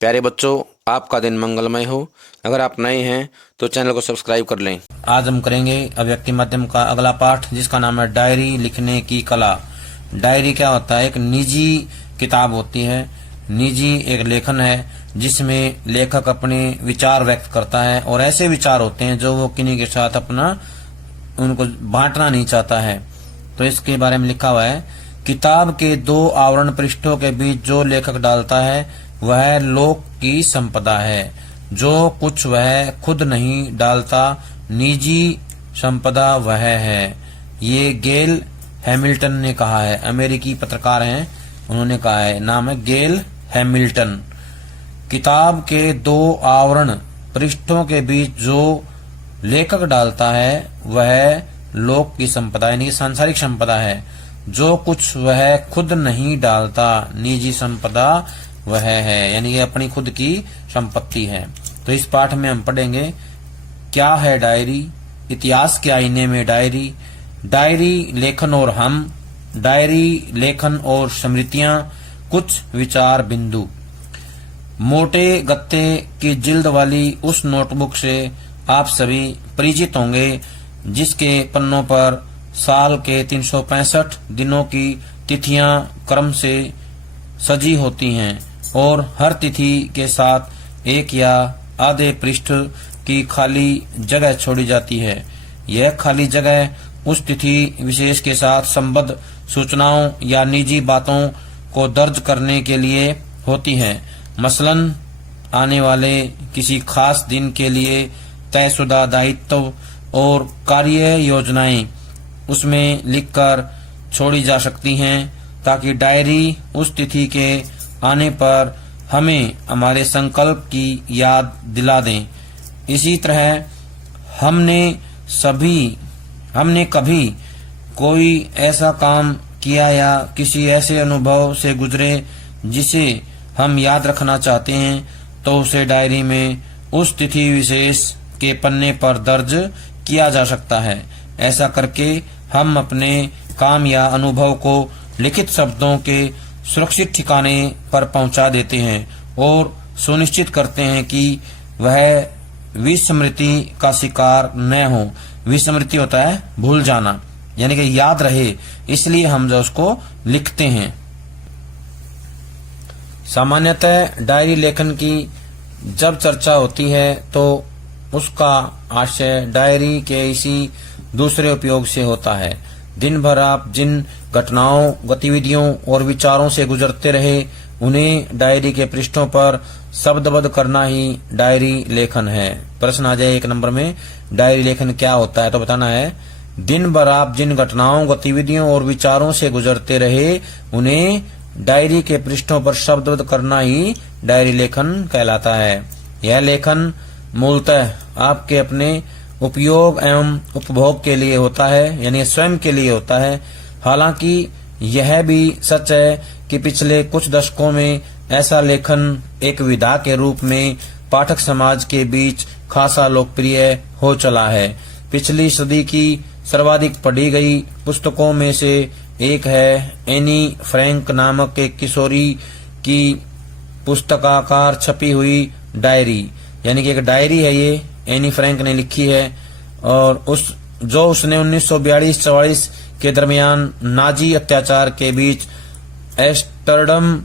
प्यारे बच्चों, आपका दिन मंगलमय हो। अगर आप नए हैं तो चैनल को सब्सक्राइब कर लें। आज हम करेंगे अव्यक्ति माध्यम का अगला पाठ, जिसका नाम है डायरी लिखने की कला। डायरी क्या होता है? एक निजी किताब होती है। निजी एक लेखन है जिसमें लेखक अपने विचार व्यक्त करता है, और ऐसे विचार होते हैं जो वो किन्हीं के साथ उनको बांटना नहीं चाहता है। तो इसके बारे में लिखा हुआ है, किताब के 2 आवरण पृष्ठों के बीच जो लेखक डालता है वह लोक की संपदा है। जो कुछ वह खुद नहीं डालता निजी संपदा वह है। ये गेल हैमिल्टन ने कहा है। अमेरिकी पत्रकार हैं, उन्होंने कहा है। नाम है गेल हैमिल्टन। किताब के 2 आवरण पृष्ठों के बीच जो लेखक डालता है वह लोक की संपदा यानी सांसारिक संपदा है। जो कुछ वह खुद नहीं डालता निजी संपदा वह है, यानी ये अपनी खुद की संपत्ति है। तो इस पाठ में हम पढ़ेंगे क्या है डायरी, इतिहास के आईने में डायरी, डायरी लेखन और हम, डायरी लेखन और स्मृतियां, कुछ विचार बिंदु। मोटे गत्ते की जिल्द वाली उस नोटबुक से आप सभी परिचित होंगे जिसके पन्नों पर साल के 365 दिनों की तिथियां क्रम से सजी होती हैं, और हर तिथि के साथ एक या आधे पृष्ठ की खाली जगह छोड़ी जाती है। यह खाली जगह उस तिथि विशेष के साथ संबद्ध सूचनाओं या निजी बातों को दर्ज करने के लिए होती है। मसलन आने वाले किसी खास दिन के लिए तयशुदा दायित्व और कार्य योजनाएं उसमें लिखकर छोड़ी जा सकती हैं, ताकि डायरी उस तिथि के आने पर हमें हमारे संकल्प की याद दिला दें। इसी तरह हमने कभी कोई ऐसा काम किया या किसी ऐसे अनुभव से गुजरे जिसे हम याद रखना चाहते हैं, तो उसे डायरी में उस तिथि विशेष के पन्ने पर दर्ज किया जा सकता है। ऐसा करके हम अपने काम या अनुभव को लिखित शब्दों के सुरक्षित ठिकाने पर पहुंचा देते हैं और सुनिश्चित करते हैं कि वह विस्मृति का शिकार न हो। विस्मृति होता है भूल जाना, यानी कि याद रहे, इसलिए हम जो उसको लिखते हैं। सामान्यतः डायरी लेखन की जब चर्चा होती है तो उसका आशय डायरी के इसी दूसरे उपयोग से होता है। दिन भर आप जिन घटनाओं, गतिविधियों और विचारों से गुजरते रहे, उन्हें डायरी के पृष्ठों पर शब्दबद्ध करना ही डायरी लेखन है। प्रश्न आ जाए 1 नंबर में, डायरी लेखन क्या होता है? तो बताना है, दिन भर आप जिन घटनाओं, गतिविधियों और विचारों से गुजरते रहे, उन्हें डायरी के पृष्ठों पर शब्दबद्ध करना ही डायरी लेखन कहलाता है। यह लेखन मूलतः आपके अपने उपयोग एवं उपभोग के लिए होता है, यानी स्वयं के लिए होता है। हालांकि यह भी सच है कि पिछले कुछ दशकों में ऐसा लेखन एक विधा के रूप में पाठक समाज के बीच खासा लोकप्रिय हो चला है। पिछली सदी की सर्वाधिक पढ़ी गई पुस्तकों में से एक है एनी फ्रैंक नामक एक किशोरी की पुस्तकाकार छपी हुई डायरी, यानी कि एक डायरी है ये, एनी फ्रैंक ने लिखी है, और उसने 1942-44 के दरमियान नाजी अत्याचार के बीच एम्स्टर्डम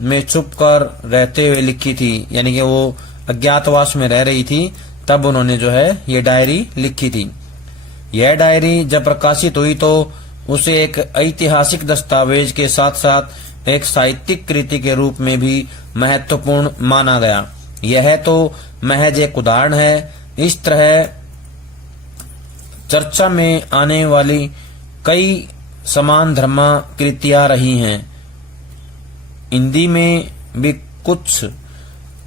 में छुपकर रहते हुए लिखी थी, यानी कि वो अज्ञातवास में रह रही थी, तब उन्होंने जो है ये डायरी लिखी थी। यह डायरी जब प्रकाशित हुई तो उसे एक ऐतिहासिक दस्तावेज के साथ साथ एक साहित्यिक कृति के रूप में भी महत्वपूर्ण माना गया। यह तो महज एक उदाहरण है। इस तरह चर्चा में आने वाली कई समान धर्मा कृतियां रही हैं। हिंदी में भी कुछ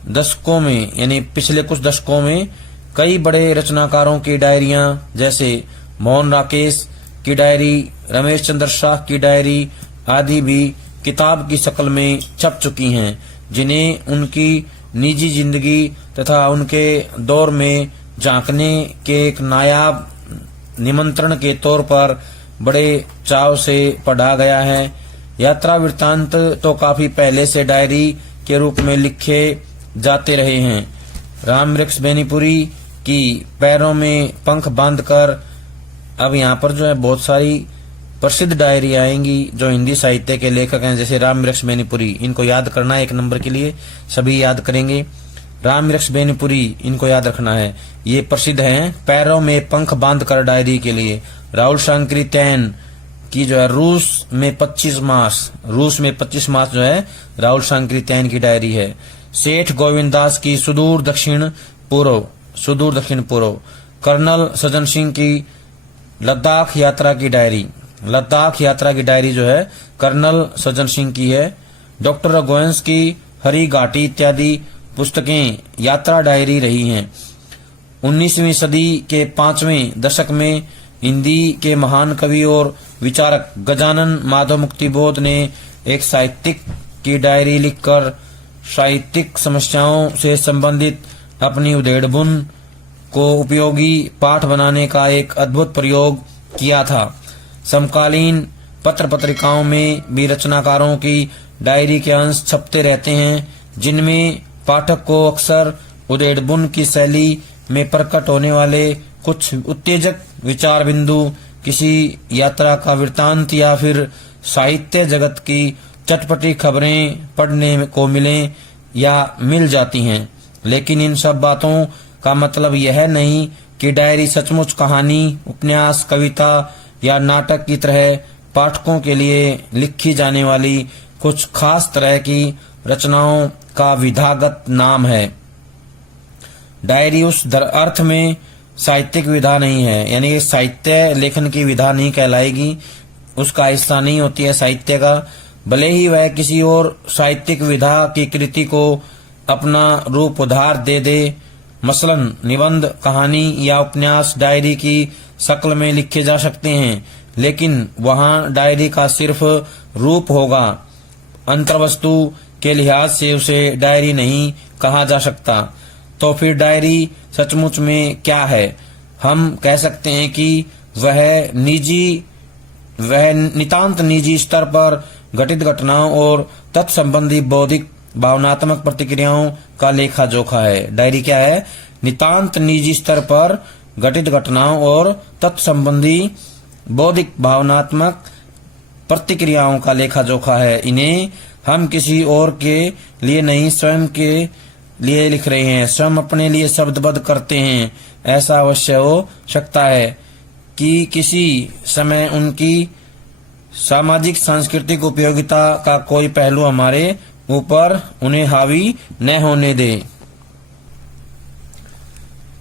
दशकों में, यानी पिछले कुछ दशकों में कई बड़े रचनाकारों की डायरियां, जैसे मोहन राकेश की डायरी, रमेश चंद्र शाह की डायरी आदि भी किताब की शक्ल में छप चुकी हैं, जिन्हें उनकी निजी जिंदगी तथा उनके दौर में झांकने के एक नायाब निमंत्रण के तौर पर बड़े चाव से पढ़ा गया है। यात्रा वृत्तांत तो काफी पहले से डायरी के रूप में लिखे जाते रहे हैं। रामवृक्ष बेनीपुरी की पैरों में पंख बांधकर, अब यहाँ पर जो है बहुत सारी प्रसिद्ध डायरी आएंगी जो हिंदी साहित्य के लेखक हैं, जैसे रामवृक्ष बेनीपुरी, इनको याद करना है 1 नंबर के लिए, सभी याद करेंगे। रामवृक्ष बेनीपुरी इनको याद रखना है, ये प्रसिद्ध हैं पैरों में पंख बांधकर डायरी के लिए। राहुल शांकरी तैन की जो है रूस में 25 मास जो है राहुल शांकरी तैन की डायरी है। सेठ गोविंदास की सुदूर दक्षिण पूर्व। कर्नल सज्जन सिंह की लद्दाख यात्रा की डायरी जो है कर्नल सज्जन सिंह की है। डॉक्टर रघुवंश की हरी घाटी इत्यादि पुस्तकें यात्रा डायरी रही हैं। 19वीं सदी के 5वें दशक में हिंदी के महान कवि और विचारक गजानन माधव मुक्तिबोध ने एक साहित्यिक की डायरी लिखकर साहित्यिक समस्याओं से संबंधित अपनी उधेड़बुन को उपयोगी पाठ बनाने का एक अद्भुत प्रयोग किया था। समकालीन पत्र पत्रिकाओं में भी रचनाकारों की डायरी के अंश छपते रहते हैं, जिनमें पाठक को अक्सर उधेड़बुन की शैली में प्रकट होने वाले कुछ उत्तेजक विचार बिंदु, किसी यात्रा का वृत्तांत या फिर साहित्य जगत की चटपटी खबरें पढ़ने को मिल जाती हैं। लेकिन इन सब बातों का मतलब यह नहीं कि डायरी सचमुच कहानी, उपन्यास, कविता या नाटक की तरह पाठकों के लिए लिखी जाने वाली कुछ खास तरह की रचनाओं का विधागत नाम है। डायरी उस अर्थ में साहित्यिक विधा नहीं है, यानी ये साहित्य लेखन की विधा नहीं कहलाएगी, उसका हिस्सा नहीं होती है साहित्य का, भले ही वह किसी और साहित्यिक विधा की कृति को अपना रूप उधार दे दे। मसलन निबंध, कहानी या उपन्यास डायरी की शक्ल में लिखे जा सकते हैं, लेकिन वहाँ डायरी का सिर्फ रूप होगा, अंतर्वस्तु के लिहाज से उसे डायरी नहीं कहा जा सकता। तो फिर डायरी सचमुच में क्या है? हम कह सकते हैं कि वह नितांत निजी स्तर पर घटित घटनाओं और तत्संबंधी बौद्धिक भावनात्मक प्रतिक्रियाओं का लेखा जोखा है। डायरी क्या है? नितांत निजी स्तर पर घटित घटनाओं और तत्संबंधी बौद्धिक भावनात्मक प्रतिक्रियाओं का लेखा जोखा है। इन्हें हम किसी और के लिए नहीं, स्वयं के लिए लिख रहे हैं, स्वयं अपने लिए शब्दबद्ध करते हैं। ऐसा अवश्य हो सकता है कि किसी समय उनकी सामाजिक सांस्कृतिक उपयोगिता का कोई पहलू हमारे ऊपर उन्हें हावी न होने दे।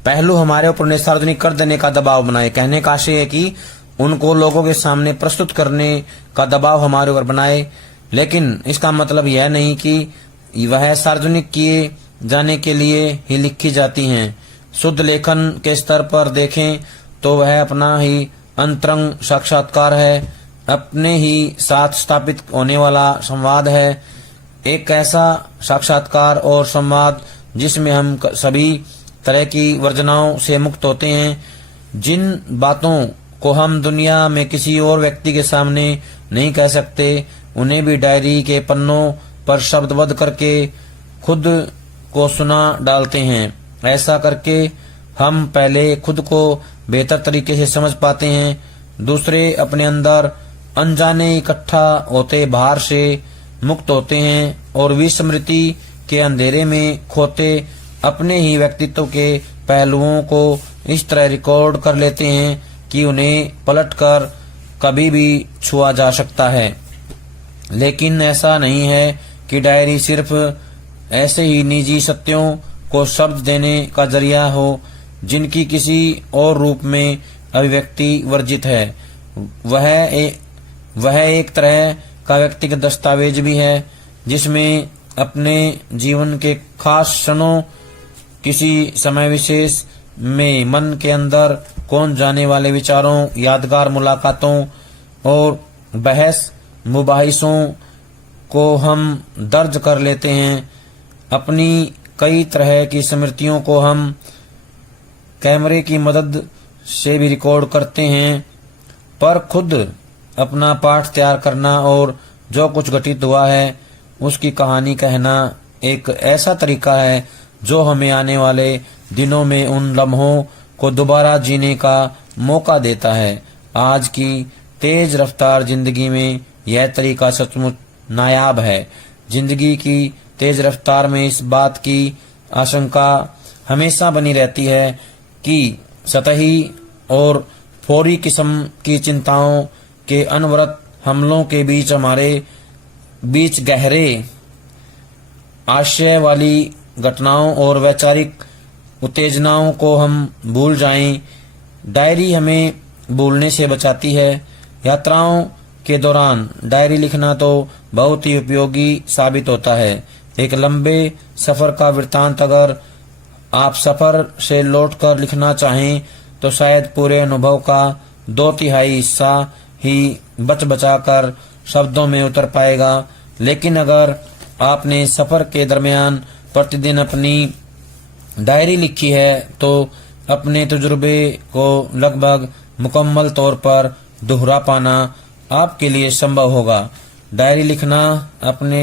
पहलू हमारे ऊपर उन्हें सार्वजनिक कर देने का दबाव बनाए। कहने का आशय है कि उनको लोगों के सामने प्रस्तुत करने का दबाव हमारे ऊपर बनाए, लेकिन इसका मतलब यह नहीं कि वह सार्वजनिक किए जाने के लिए ही लिखी जाती हैं। शुद्ध लेखन के स्तर पर देखें तो वह अपना ही अंतरंग साक्षात्कार है, अपने ही साथ स्थापित होने वाला संवाद है। एक ऐसा साक्षात्कार और संवाद जिसमें हम सभी तरह की वर्जनाओं से मुक्त होते हैं। जिन बातों को हम दुनिया में किसी और व्यक्ति के सामने नहीं कह सकते, उन्हें भी डायरी के पन्नों पर शब्दबद्ध करके खुद को सुना डालते हैं। ऐसा करके हम पहले खुद को बेहतर तरीके से समझ पाते हैं, दूसरे अपने अंदर अनजाने इकट्ठा होते भार से मुक्त होते हैं और विस्मृति के अंधेरे में खोते अपने ही व्यक्तित्व के पहलुओं को इस तरह रिकॉर्ड कर लेते हैं कि उन्हें पलटकर कभी भी छुआ जा सकता है। लेकिन ऐसा नहीं है कि डायरी सिर्फ ऐसे ही निजी सत्यों को शब्द देने का जरिया हो जिनकी किसी और रूप में अभिव्यक्ति वर्जित है। वह एक तरह का व्यक्तिगत दस्तावेज भी है जिसमें अपने जीवन के खास क्षणों, किसी समय विशेष में मन के अंदर कौन जाने वाले विचारों, यादगार मुलाकातों और बहस मुबाहिसों को हम दर्ज कर लेते हैं। अपनी कई तरह की स्मृतियों को हम कैमरे की मदद से भी रिकॉर्ड करते हैं, पर खुद अपना पाठ तैयार करना और जो कुछ घटित हुआ है उसकी कहानी कहना एक ऐसा तरीका है जो हमें आने वाले दिनों में उन लम्हों को दोबारा जीने का मौका देता है। आज की तेज रफ्तार जिंदगी में यह तरीका सचमुच नायाब है। जिंदगी की तेज रफ्तार में इस बात की आशंका हमेशा बनी रहती है कि सतही और फौरी किस्म की चिंताओं के अनवरत हमलों के बीच हमारे बीच गहरे आशय वाली घटनाओं और वैचारिक उत्तेजनाओं को हम भूल जाएं। डायरी हमें भूलने से बचाती है। यात्राओं के दौरान डायरी लिखना तो बहुत ही उपयोगी साबित होता है। एक लंबे सफर का वृत्तांत अगर आप सफर से लौटकर लिखना चाहें तो शायद पूरे अनुभव का 2/3 हिस्सा ही बचा कर शब्दों में उतर पाएगा। लेकिन अगर आपने सफर के दरमियान प्रतिदिन अपनी डायरी लिखी है तो अपने तजुर्बे को लगभग मुकम्मल तौर पर दोहरा पाना आपके लिए संभव होगा। डायरी लिखना अपने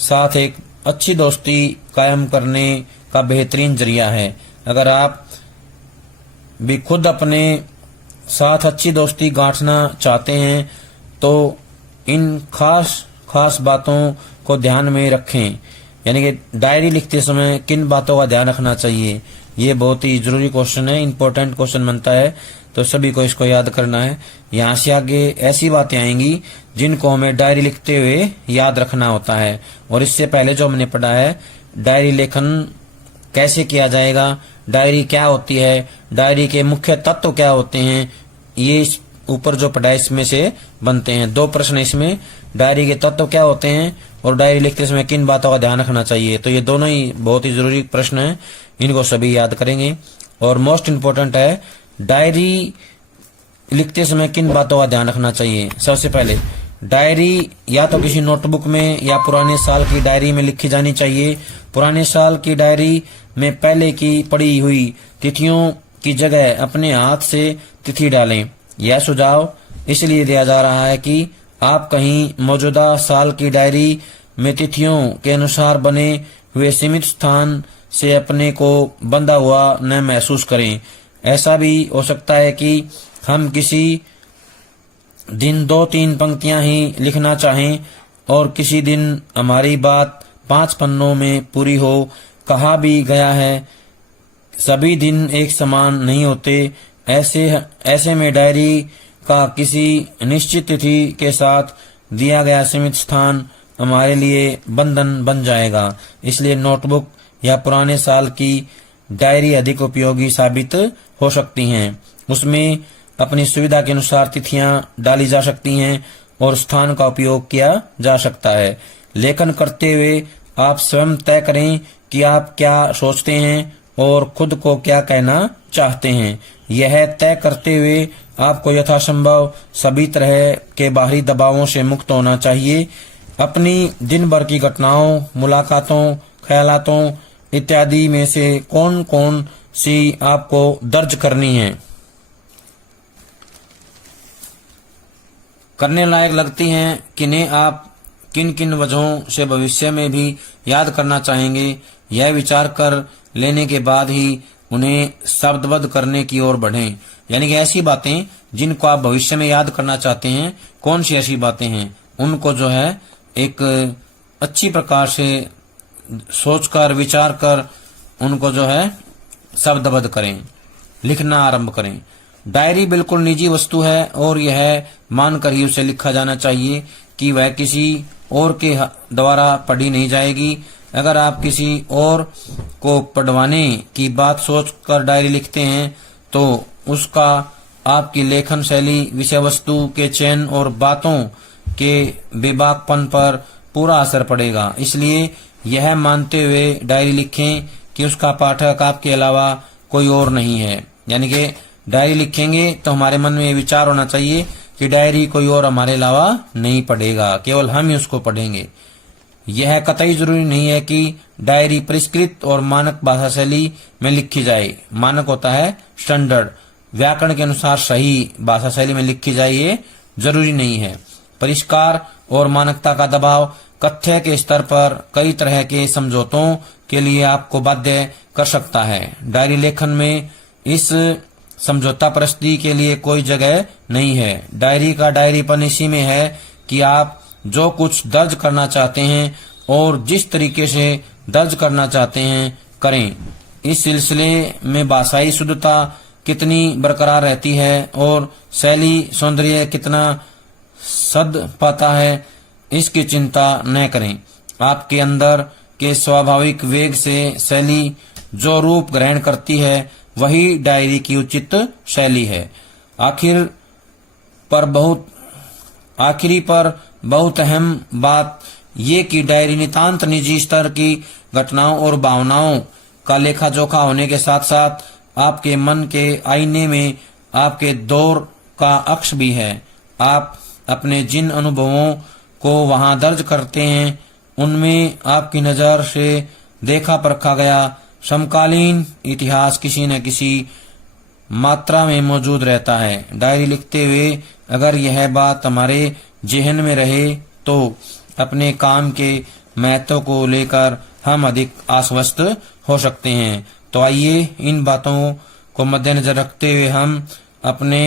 साथ एक अच्छी दोस्ती कायम करने का बेहतरीन जरिया है। अगर आप भी खुद अपने साथ अच्छी दोस्ती गांठना चाहते हैं तो इन खास बातों को ध्यान में रखें। यानी कि डायरी लिखते समय किन बातों का ध्यान रखना चाहिए, ये बहुत ही जरूरी क्वेश्चन है, इम्पोर्टेंट क्वेश्चन बनता है, तो सभी को इसको याद करना है। यहाँ से आगे ऐसी बातें आएंगी जिनको हमें डायरी लिखते हुए याद रखना होता है। और इससे पहले जो हमने पढ़ा है डायरी लेखन कैसे किया जाएगा, डायरी क्या होती है, डायरी के मुख्य तत्व क्या होते हैं, ये ऊपर जो पढ़ा है इसमें से बनते हैं। 2 प्रश्न इसमें, डायरी के तत्व क्या होते हैं और डायरी लिखते समय किन बातों का ध्यान रखना चाहिए। तो ये दोनों ही बहुत ही जरूरी प्रश्न हैं, इनको सभी याद करेंगे। और मोस्ट इम्पोर्टेंट है डायरी लिखते समय किन बातों का ध्यान रखना चाहिए। सबसे पहले डायरी या तो किसी नोटबुक में या पुराने साल की डायरी में लिखी जानी चाहिए। पुराने साल की डायरी में पहले की पड़ी हुई तिथियों की जगह अपने हाथ से तिथि डालें। यह सुझाव इसलिए दिया जा रहा है कि आप कहीं मौजूदा साल की डायरी में तिथियों के अनुसार बने हुए सीमित स्थान से अपने को बंधा हुआ न महसूस करें। ऐसा भी हो सकता है कि हम किसी दिन 2-3 पंक्तियां ही लिखना चाहें और किसी दिन हमारी बात 5 पन्नों में पूरी हो। कहा भी गया है सभी दिन एक समान नहीं होते। ऐसे में डायरी का किसी निश्चित तिथि के साथ दिया गया सीमित स्थान हमारे लिए बंधन बन जाएगा। इसलिए नोटबुक या पुराने साल की डायरी अधिक उपयोगी साबित हो सकती हैं। उसमें अपनी सुविधा के अनुसार तिथियां डाली जा सकती हैं और स्थान का उपयोग किया जा सकता है। लेखन करते हुए आप स्वयं तय करें कि आप क्या सोचते हैं और खुद को क्या कहना चाहते हैं। यह तय करते हुए आपको यथासंभव सभी तरह के बाहरी दबावों से मुक्त होना चाहिए। अपनी दिन भर की घटनाओं, मुलाकातों, ख्यालातों इत्यादि में से कौन कौन सी आपको दर्ज करनी है, करने लायक लगती हैं, किन्हें आप किन किन वजहों से भविष्य में भी याद करना चाहेंगे, यह विचार कर लेने के बाद ही उन्हें शब्दबद्ध करने की ओर बढ़ें। यानी कि ऐसी बातें जिनको आप भविष्य में याद करना चाहते हैं, कौन सी ऐसी बातें हैं, उनको जो है एक अच्छी प्रकार से सोचकर विचार कर उनको जो है शब्दबद्ध करें, लिखना आरंभ करें। डायरी बिल्कुल निजी वस्तु है और यह मानकर ही उसे लिखा जाना चाहिए कि वह किसी और के द्वारा पढ़ी नहीं जाएगी। अगर आप किसी और को पढ़वाने की बात सोचकर डायरी लिखते हैं तो उसका आपकी लेखन शैली, विषय वस्तु के चयन और बातों के बेबाकपन पर पूरा असर पड़ेगा। इसलिए यह मानते हुए डायरी लिखें कि उसका पाठक आपके अलावा कोई और नहीं है। यानी कि डायरी लिखेंगे तो हमारे मन में ये विचार होना चाहिए कि डायरी कोई और हमारे अलावा नहीं पढ़ेगा, केवल हम ही उसको पढ़ेंगे। यह कतई जरूरी नहीं है कि डायरी परिष्कृत और मानक भाषा शैली में लिखी जाए। मानक होता है स्टैंडर्ड, व्याकरण के अनुसार सही भाषा शैली में लिखी जाए, ये जरूरी नहीं है। परिष्कार और मानकता का दबाव कथ्य के स्तर पर कई तरह के समझौतों के लिए आपको बाध्य कर सकता है। डायरी लेखन में इस समझौता प्रस्तुति के लिए कोई जगह नहीं है। डायरी का डायरीपन इसी में है कि आप जो कुछ दर्ज करना चाहते हैं और जिस तरीके से दर्ज करना चाहते हैं करें। इस सिलसिले में भाषाई शुद्धता कितनी बरकरार रहती है और शैली सौंदर्य कितना सद पाता है, इसकी चिंता न करें। आपके अंदर के स्वाभाविक वेग से शैली जो रूप ग्रहण करती है वही डायरी की उचित शैली है। आखिरी पर बहुत अहम बात ये कि डायरी नितांत निजी स्तर की घटनाओं और भावनाओं का लेखा जोखा होने के साथ साथ आपके मन के आईने में आपके दौर का अक्ष भी है। आप अपने जिन अनुभवों को वहां दर्ज करते हैं उनमें आपकी नजर से देखा परखा गया समकालीन इतिहास किसी न किसी मात्रा में मौजूद रहता है। डायरी लिखते हुए अगर यह बात हमारे जेहन में रहे तो अपने काम के महत्व को लेकर हम अधिक आश्वस्त हो सकते हैं। तो आइए इन बातों को मद्देनजर रखते हुए हम अपने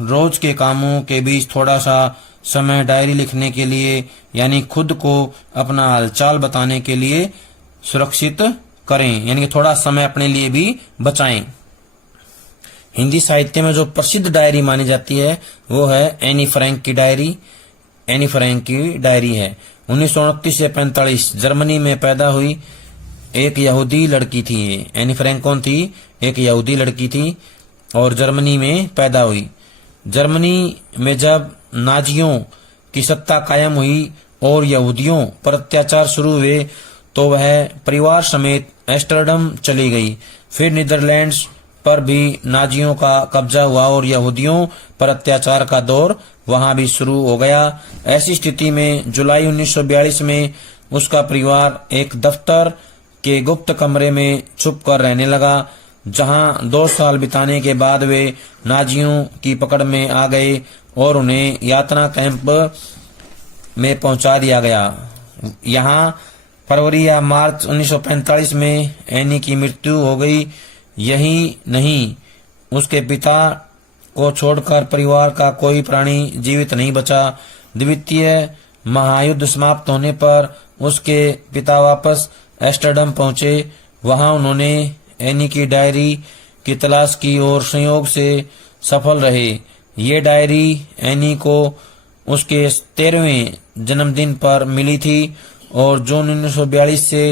रोज के कामों के बीच थोड़ा सा समय डायरी लिखने के लिए यानी खुद को अपना हालचाल बताने के लिए सुरक्षित करें, यानी कि थोड़ा समय अपने लिए भी बचाएं। हिंदी साहित्य में जो प्रसिद्ध डायरी मानी जाती है वो है एनी फ्रैंक की डायरी। एनी फ्रैंक की डायरी है 1929 से 45 जर्मनी में पैदा हुई एक यहूदी लड़की थी। एनी फ्रैंक कौन थी? एक यहूदी लड़की थी और जर्मनी में पैदा हुई। जर्मनी में जब नाजियों की सत्ता कायम हुई और यहूदियों पर अत्याचार शुरू हुए तो वह परिवार समेत एम्स्टर्डम चली गई। फिर नीदरलैंड्स पर भी नाजियों का कब्जा हुआ और यहूदियों पर अत्याचार का दौर वहां भी शुरू हो गया। ऐसी स्थिति में जुलाई 1942 में उसका परिवार एक दफ्तर के गुप्त कमरे में छुप कर रहने लगा, जहां 2 साल बिताने के बाद वे नाजियों की पकड़ में आ गए और उन्हें यातना कैंप में पहुंचा दिया गया। यहां फरवरी या मार्च 1945 में एनी की मृत्यु हो गई। यही नहीं, उसके पिता को छोड़कर परिवार का कोई प्राणी जीवित नहीं बचा। द्वितीय महायुद्ध समाप्त होने पर उसके पिता वापस एम्स्टर्डम पहुंचे। वहां उन्होंने एनी की डायरी की तलाश की और संयोग से सफल रहे। ये डायरी एनी को उसके 13वें जन्मदिन पर मिली थी और जून 1942 से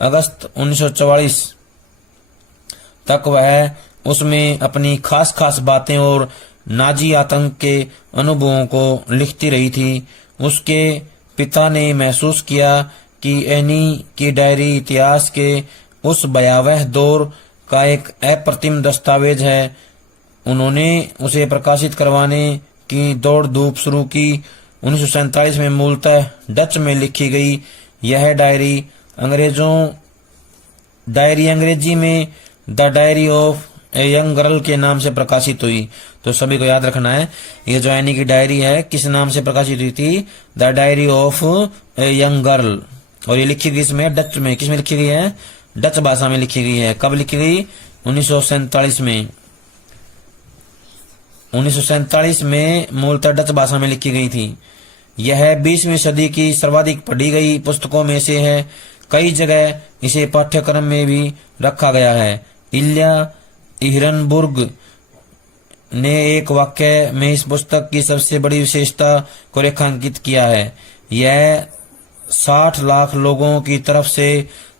अगस्त 1944 तक वह उसमें अपनी खास बातें और नाजी आतंक के अनुभवों को लिखती रही थी। उसके पिता ने महसूस किया कि एनी की डायरी इतिहास के उस भयावह दौर का एक अप्रतिम दस्तावेज है। उन्होंने उसे प्रकाशित करवाने की दौड़ धूप शुरू की। 1947 में मूलतः डच में लिखी गई यह डायरी अंग्रेजी में the diary of a young girl के नाम से प्रकाशित हुई। तो सभी को याद रखना है, ये जो एनी की डायरी है किस नाम से प्रकाशित हुई थी? The diary of a young girl. और ये लिखी गई इसमें डच में, किस में लिखी गई है? डच भाषा में लिखी गई है। कब लिखी गई? 1947 में। 1947 में मूलतः डच भाषा में लिखी गई थी। यह 20वीं सदी की सर्वाधिक पढ़ी गई पुस्तकों में से है। कई जगह इसे पाठ्यक्रम में भी रखा गया है। इल्या इहरनबुर्ग ने एक वाक्य में इस पुस्तक की सबसे बड़ी विशेषता को रेखांकित किया है। यह 60 लाख लोगों की तरफ से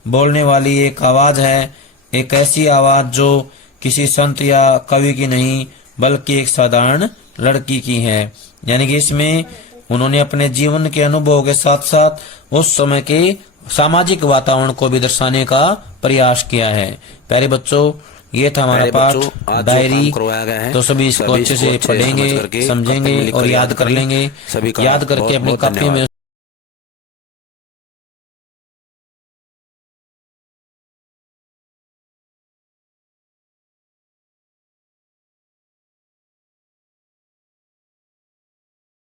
बोलने वाली एक आवाज है, एक ऐसी आवाज जो किसी संत या कवि की नहीं बल्कि एक साधारण लड़की की है। यानी कि इसमें उन्होंने अपने जीवन के अनुभव के साथ साथ उस समय के सामाजिक वातावरण को भी दर्शाने का प्रयास किया है। प्यारे बच्चों, ये था हमारा पाठ डायरी। तो सभी इसको अच्छे से पढ़ेंगे, समझेंगे और याद कर लेंगे। याद करके अपनी कॉपी में